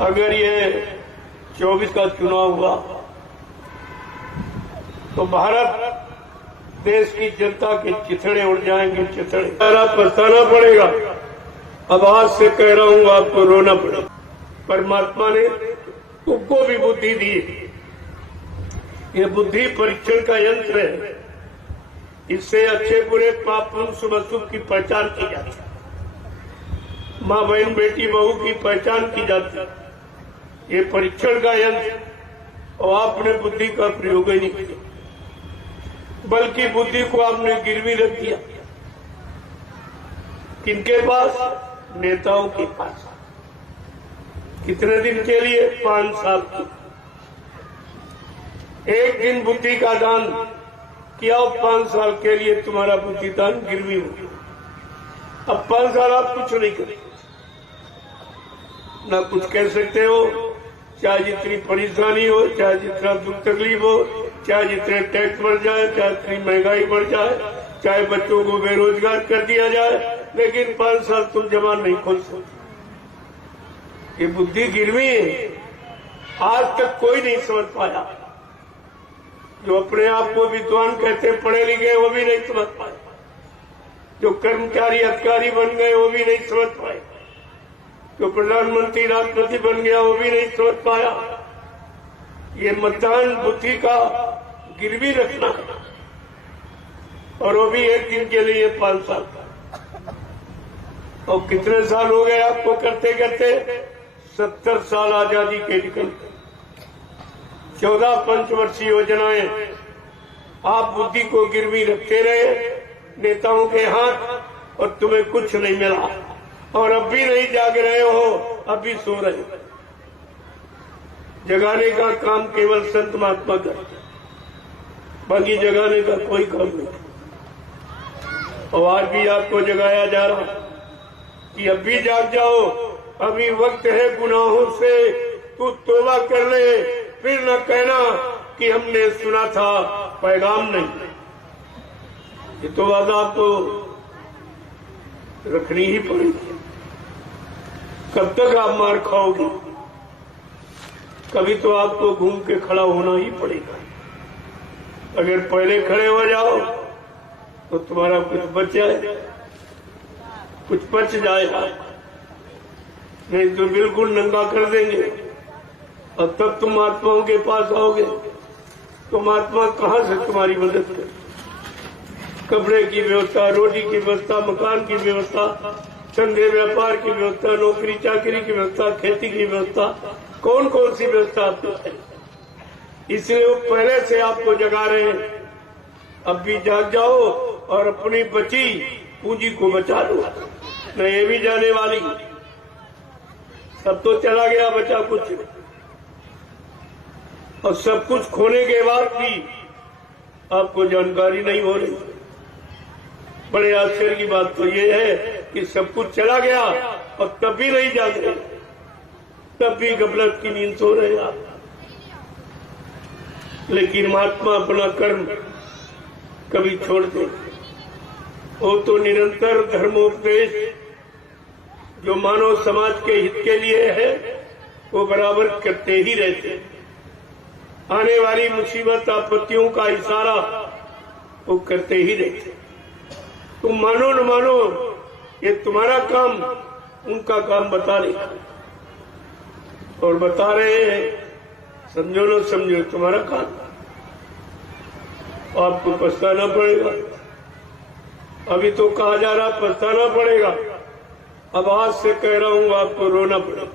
अगर ये 24 का चुनाव हुआ तो भारत देश की जनता के चिथड़े उड़ जाएंगे, चिथड़े। पछताना पड़ेगा। अब आज से कह रहा हूं, आपको रोना पड़ेगा। परमात्मा ने तुमको भी बुद्धि दी। ये बुद्धि परीक्षण का यंत्र है। इससे अच्छे बुरे पाप पुण्य शुभ अशुभ की पहचान की जाती है। माँ बहन बेटी बहू की पहचान की जाती है। ये परीक्षण का यंत्र, और आपने बुद्धि का प्रयोग ही नहीं किया, बल्कि बुद्धि को आपने गिरवी रख दिया। किनके पास? नेताओं के पास। कितने दिन के लिए? 5 साल की। एक दिन बुद्धि का दान किया, 5 साल के लिए तुम्हारा बुद्धि दान गिरवी हो गया। अब 5 साल आप कुछ नहीं करेंगे, ना कुछ कह सकते हो। चाहे जितनी परेशानी हो, चाहे जितना दुख तकलीफ हो, चाहे जितने टैक्स बढ़ जाए, चाहे जितनी महंगाई बढ़ जाए, चाहे बच्चों को बेरोजगार कर दिया जाए, लेकिन 5 साल तुम जबान नहीं खोल सकते। ये बुद्धि गिरवी है। आज तक कोई नहीं समझ पाया। जो अपने आप को विद्वान कहते पढ़े लिखे, वो भी नहीं समझ पाए। जो कर्मचारी अधिकारी बन गए, वो भी नहीं समझ पाए। जो प्रधानमंत्री राष्ट्रपति बन गया, वो भी नहीं समझ पाया। ये मतदान बुद्धि का गिरवी रखना, और वो भी एक दिन के लिए 5 साल। और कितने साल हो गए आपको करते करते? 70 साल आजादी के निकल। 14 पंचवर्षीय योजनाएं आप बुद्धि को गिरवी रखते रहे नेताओं के हाथ, और तुम्हें कुछ नहीं मिला। और अब भी नहीं जाग रहे हो, अब भी सो रहे हो। जगाने का काम केवल संत महात्मा करते, बाकी जगाने का कोई काम नहीं। और आज भी आपको जगाया जा रहा कि अब भी जाग जाओ, अभी वक्त है गुनाहों से तू तौबा कर ले। फिर न कहना कि हमने सुना था, पैगाम नहीं। ये तो बात आपको रखनी ही पड़ेगी। कब तक आप मार खाओगे? कभी तो आपको घूम के खड़ा होना ही पड़ेगा। अगर पहले खड़े हो जाओ तो तुम्हारा कुछ बच जाए, कुछ बच जाएगा, नहीं तो बिल्कुल नंगा कर देंगे। और तब तुम महात्माओं के पास आओगे तो महात्मा कहाँ से तुम्हारी मदद करे? कपड़े की व्यवस्था, रोटी की व्यवस्था, मकान की व्यवस्था, धंधे व्यापार की व्यवस्था, नौकरी चाकरी की व्यवस्था, खेती की व्यवस्था, कौन कौन सी व्यवस्था आपको है? इसलिए वो पहले से आपको जगा रहे हैं। अब भी जाग जाओ और अपनी बची पूंजी को बचा लो। न ये भी जाने वाली, सब तो चला गया, बचा कुछ। और सब कुछ खोने के बाद भी आपको जानकारी नहीं हो रही। बड़े आश्चर्य की बात तो ये है कि सब कुछ चला गया और तब भी नहीं जाग रहे, तब भी गफलत की नींद सो रहे आप। लेकिन महात्मा अपना कर्म कभी छोड़ दे। वो तो निरंतर धर्मोपदेश जो मानव समाज के हित के लिए है, वो बराबर करते ही रहते। आने वाली मुसीबत आपत्तियों का इशारा वो करते ही रहते। तुम मानो न मानो, ये तुम्हारा काम उनका काम बता रहे, और बता रहे हैं। समझो न समझो, तुम्हारा काम। आपको पछताना पड़ेगा। अभी तो कहा जा रहा पछताना पड़ेगा। अब आज से कह रहा हूं, आपको रोना पड़ेगा।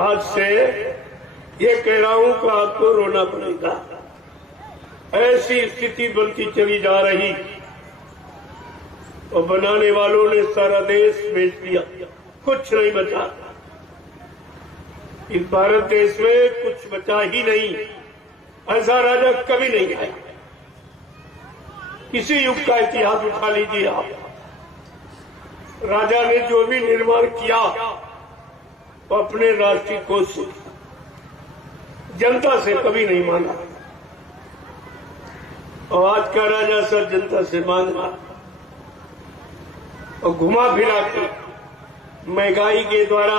आज से ये कह रहा हूं कि आपको रोना पड़ेगा। ऐसी स्थिति बनती चली जा रही, और बनाने वालों ने सारा देश बेच दिया, कुछ नहीं बचा। इस भारत देश में कुछ बचा ही नहीं। ऐसा राजा कभी नहीं आया। किसी युग का इतिहास उठा लीजिए आप। राजा ने जो भी निर्माण किया वो अपने राष्ट्रीय कोष से, जनता से कभी नहीं मांगा। और आज का राजा सब जनता से मांग रहा, और घुमा फिरा के महंगाई के द्वारा,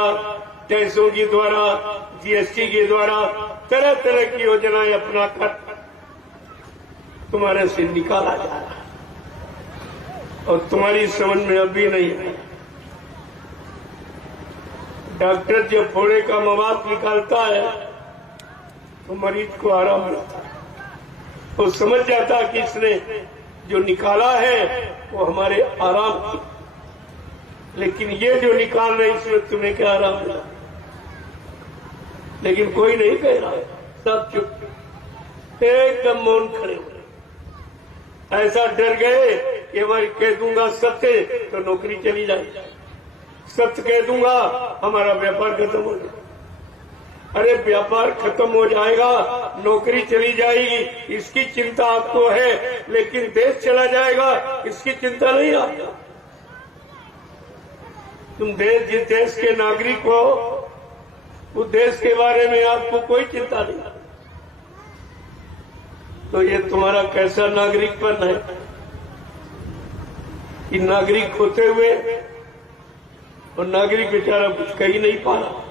टैक्सों के द्वारा, जीएसटी के द्वारा तरह तरह की योजनाएं अपनाकर तुम्हारे से निकाला जा रहा है और तुम्हारी समझ में अभी नहीं है। डॉक्टर जब फोड़े का मवाद निकालता है तो मरीज को आराम मिलता है, वो समझ जाता कि इसने जो निकाला है वो हमारे आराम की, लेकिन ये जो निकाल रहे इसमें तुम्हें क्या आराम मिला। लेकिन कोई नहीं कह रहा है, सब चुप एकदम मौन खड़े हुए। ऐसा डर गए कि मैं कह दूंगा सत्य तो नौकरी चली जाएगी, सत्य कह दूंगा हमारा व्यापार खत्म हो जाएगा। अरे व्यापार खत्म हो जाएगा, नौकरी चली जाएगी, इसकी चिंता आपको है, लेकिन देश चला जाएगा इसकी चिंता नहीं आपको। तुम जिस देश के नागरिक हो उस देश के बारे में आपको कोई चिंता नहीं। तो ये तुम्हारा कैसा नागरिकपन है कि नागरिक होते हुए और नागरिक बेचारा कुछ कह ही नहीं पा रहा,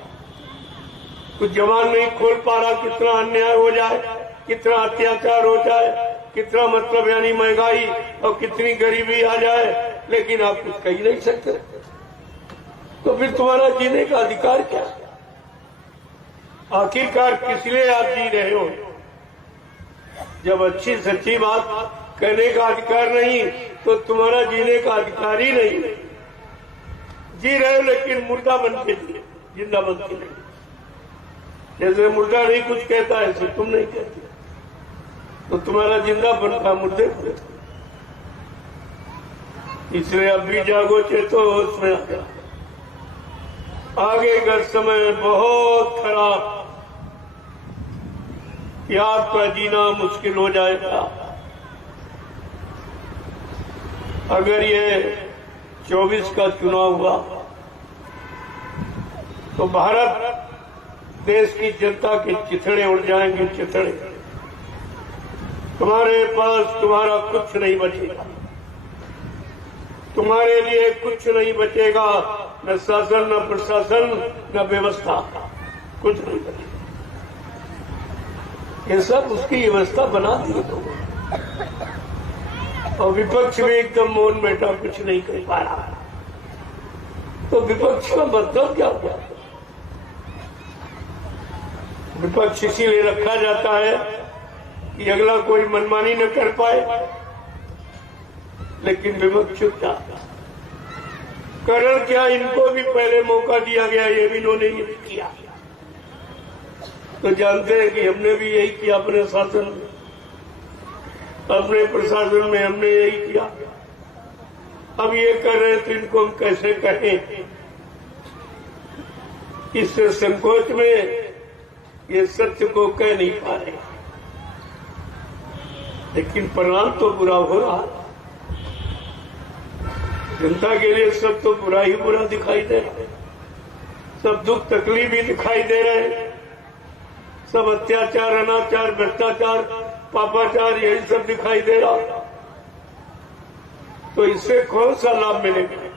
कुछ जबान नहीं खोल पा रहा। कितना अन्याय हो जाए, कितना अत्याचार हो जाए, कितना मतलब यानी महंगाई और कितनी गरीबी आ जाए, लेकिन आप कुछ कह ही नहीं सकते। तो फिर तुम्हारा जीने का अधिकार क्या? आखिरकार किस लिए आप जी रहे हो? जब अच्छी सच्ची बात कहने का अधिकार नहीं तो तुम्हारा जीने का अधिकार ही नहीं। जी रहे हो लेकिन मुर्दा बन के जिए, जिंदा बन के नहीं। जैसे मुर्दा नहीं कुछ कहता है ऐसे तुम नहीं कहते, तो तुम्हारा जिंदा बन का मुर्दे को। इसलिए अब भी जागो, चेतो, होश में आ जाओ। आगे का समय बहुत खराब, कि आपका जीना मुश्किल हो जाएगा। अगर ये 24 का चुनाव हुआ तो भारत देश की जनता के चिथड़े उड़ जाएंगे, चिथड़े। तुम्हारे पास तुम्हारा कुछ नहीं बचेगा, तुम्हारे लिए कुछ नहीं बचेगा, न शासन, न प्रशासन, न व्यवस्था, कुछ नहीं बचेगा। ये सब उसकी व्यवस्था बना दी लोगों, और विपक्ष भी एकदम मौन बैठा, कुछ नहीं कर पा रहा। तो विपक्ष का मतलब क्या हुआ? विपक्ष इसीलिए रखा जाता है कि अगला कोई मनमानी न कर पाए, लेकिन विपक्ष चुपचाप। कारण क्या, इनको भी पहले मौका दिया गया, ये भी इन्होंने ये किया। तो जानते हैं कि हमने भी यही किया, अपने शासन में, अपने प्रशासन में हमने यही किया। अब ये कर रहे तो इनको हम कैसे कहें? इस संकोच में ये सत्य को कह नहीं पा रहे, लेकिन परिणाम तो बुरा हो रहा है। जनता के लिए सब तो बुरा ही बुरा दिखाई दे रहा है, सब दुख तकलीफ ही दिखाई दे रहे हैं, सब अत्याचार, अनाचार, भ्रष्टाचार, पापाचार, यही सब दिखाई दे रहा। तो इससे कौन सा लाभ मिलेगा?